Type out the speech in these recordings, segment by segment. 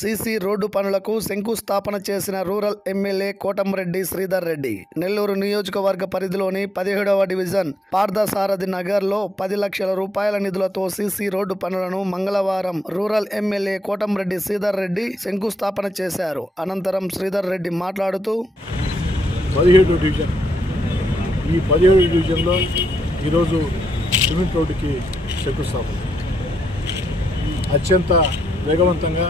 CC road పనులకు శంకుస్థాపన చేసిన రూరల్ ఎమ్మెల్యే కోటంరెడ్డి శ్రీధర్ రెడ్డి. నెల్లూరు నియోజకవర్గ పరిధిలోని 17వ డివిజన్ పార్థసారథి నగర్లో 10 లక్షల రూపాయల నిధులతో సీసీ రోడ్డు పనులను మంగళవారం రూరల్ ఎమ్మెల్యే కోటంరెడ్డి శ్రీధర్ రెడ్డి శంకుస్థాపన చేశారు. అనంతరం శ్రీధర్ రెడ్డి మాట్లాడుతూ 17వ డివిజన్ ఈ 17వ డివిజన్లో ఈరోజు సిమెంట్ రోడ్డుకి శంకుస్థాపన అత్యంత వేగవంతంగా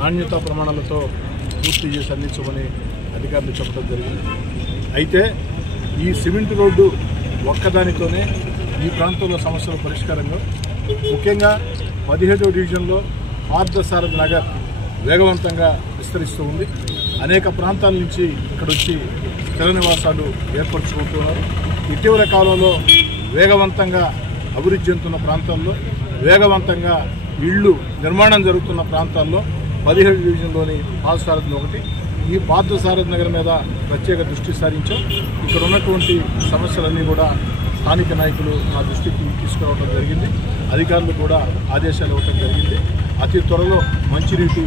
నాణ్యతా ప్రమాణాలతో పూర్తి చేసి అందించమని అధికారులు చెప్పడం జరిగింది. అయితే ఈ సిమెంట్ రోడ్డు ఒక్కదానితోనే ఈ ప్రాంతంలో సమస్యల పరిష్కారంగా ముఖ్యంగా 17వ డివిజన్లో పార్థసారథి నగర్ వేగవంతంగా విస్తరిస్తూ ఉంది. అనేక ప్రాంతాల నుంచి ఇక్కడ వచ్చి స్థిర నివాసాలు ఏర్పరచుకుంటున్నారు. ఇటీవల కాలంలో వేగవంతంగా అభివృద్ధి చెందుతున్న ప్రాంతాల్లో వేగవంతంగా ఇళ్ళు నిర్మాణం జరుగుతున్న ప్రాంతాల్లో 17వ డివిజన్లోని పార్థసారథి ఒకటి. ఈ పార్థసారథి నగర్ మీద ప్రత్యేక దృష్టి సారించాం. ఇక్కడ ఉన్నటువంటి సమస్యలన్నీ కూడా స్థానిక నాయకులు మా దృష్టికి తీసుకురావడం జరిగింది. అధికారులు కూడా ఆదేశాలు ఇవ్వడం జరిగింది. అతి త్వరలో మంచినీటి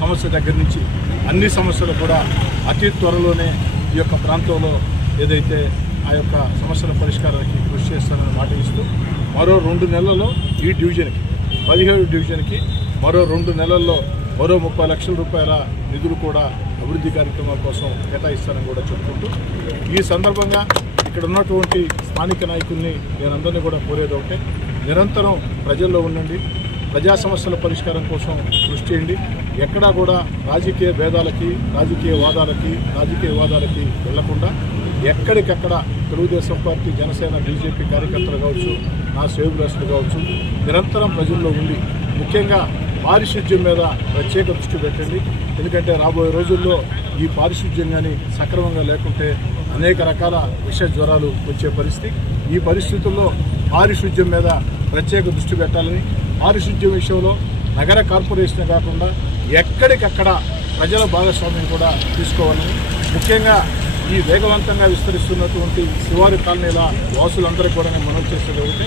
సమస్య దగ్గర నుంచి అన్ని సమస్యలు కూడా అతి త్వరలోనే ఈ యొక్క ప్రాంతంలో ఏదైతే ఆ యొక్క సమస్యల పరిష్కారానికి కృషి చేస్తానని మాట ఇస్తూ మరో 2 నెలల్లో ఈ డివిజన్కి 17వ డివిజన్కి మరో 2 నెలల్లో మరో 30 లక్షల రూపాయల నిధులు కూడా అభివృద్ధి కార్యక్రమాల కోసం కేటాయిస్తానని కూడా చెప్పుకుంటూ ఈ సందర్భంగా ఇక్కడ ఉన్నటువంటి స్థానిక నాయకుల్ని నేనందరినీ కూడా కోరేది ఒకటే, నిరంతరం ప్రజల్లో ఉండండి, ప్రజా సమస్యల పరిష్కారం కోసం కృషి చేయండి. ఎక్కడా కూడా రాజకీయ భేదాలకి రాజకీయ వాదాలకి వెళ్లకుండా ఎక్కడికక్కడ తెలుగుదేశం పార్టీ, జనసేన, బీజేపీ కార్యకర్తలు కావచ్చు, నా సేవకులు కావచ్చు, నిరంతరం ప్రజల్లో ఉండి ముఖ్యంగా పారిశుద్ధ్యం మీద ప్రత్యేక దృష్టి పెట్టండి. ఎందుకంటే రాబోయే రోజుల్లో ఈ పారిశుద్ధ్యం కానీ సక్రమంగా లేకుంటే అనేక రకాల విష జ్వరాలు వచ్చే పరిస్థితి. ఈ పరిస్థితుల్లో పారిశుద్ధ్యం మీద ప్రత్యేక దృష్టి పెట్టాలని, పారిశుద్ధ్యం విషయంలో నగర కార్పొరేషన్ కాకుండా ఎక్కడికక్కడ ప్రజల భాగస్వామ్యం కూడా తీసుకోవాలని, ముఖ్యంగా ఈ వేగవంతంగా విస్తరిస్తున్నటువంటి శివారు కాలనీల వాసులందరికీ కూడా నేను మనవి చేసేది ఒకటి,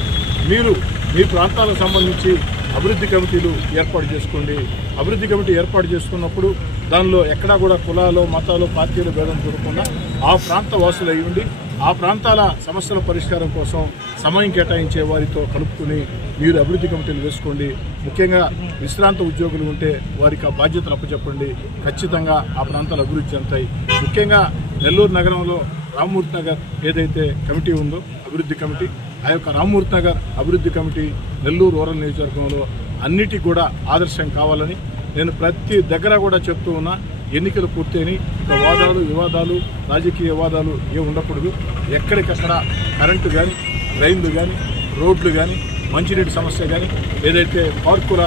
మీరు మీ ప్రాంతాలకు సంబంధించి అభివృద్ధి కమిటీలు ఏర్పాటు చేసుకోండి. అభివృద్ధి కమిటీ ఏర్పాటు చేసుకున్నప్పుడు దానిలో ఎక్కడా కూడా కులాలు, మతాలు, పార్టీలు భేదం చూడకుండా ఆ ప్రాంత వాసులు అయి ఉండి ఆ ప్రాంతాల సమస్యల పరిష్కారం కోసం సమయం కేటాయించే వారితో కలుపుకుని మీరు అభివృద్ధి కమిటీలు వేసుకోండి. ముఖ్యంగా విశ్రాంత ఉద్యోగులు ఉంటే వారికి ఆ బాధ్యతలు అప్పచెప్పండి. ఖచ్చితంగా ఆ ప్రాంతాలు అభివృద్ధి చెందుతాయి. ముఖ్యంగా నెల్లూరు నగరంలో రామ్మూర్తి నగర్ ఏదైతే కమిటీ ఉందో అభివృద్ధి కమిటీ, ఆ యొక్క రామ్మూర్తి నగర్ అభివృద్ధి కమిటీ నెల్లూరు రూరల్ నియోజకవర్గంలో అన్నిటికీ కూడా ఆదర్శం కావాలని నేను ప్రతి దగ్గర కూడా చెప్తూ ఉన్నా. ఎన్నికలు పూర్తయినాయి, ఇక వాదాలు, వివాదాలు, రాజకీయ వాదాలు ఏమి ఉండకూడదు. ఎక్కడికక్కడ కరెంటు కానీ, రైళ్లు కానీ, రోడ్లు కానీ, మంచినీటి సమస్య కానీ, ఏదైతే పార్కుల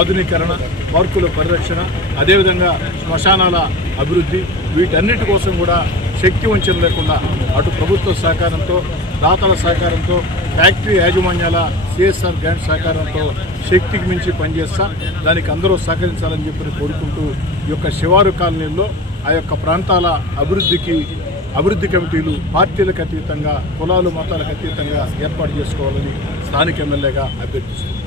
ఆధునీకరణ, పార్కుల పరిరక్షణ, అదేవిధంగా శ్మశానాల అభివృద్ధి, వీటన్నిటి కోసం కూడా శక్తి వంచన లేకుండా అటు ప్రభుత్వ సహకారంతో, దాతల సహకారంతో, ఫ్యాక్టరీ యాజమాన్యాల సిఎస్ఆర్ గ్రాంట్ సహకారంతో శక్తికి మించి పనిచేస్తా. దానికి అందరూ సహకరించాలని చెప్పి కోరుకుంటూ ఈ యొక్క శివారు కాలనీల్లో ఆ యొక్క ప్రాంతాల అభివృద్ధి కమిటీలు పార్టీలకు అతీతంగా, కులాలు, మతాలకు అతీతంగా ఏర్పాటు చేసుకోవాలని స్థానిక ఎమ్మెల్యేగా అభ్యర్థిస్తున్నారు.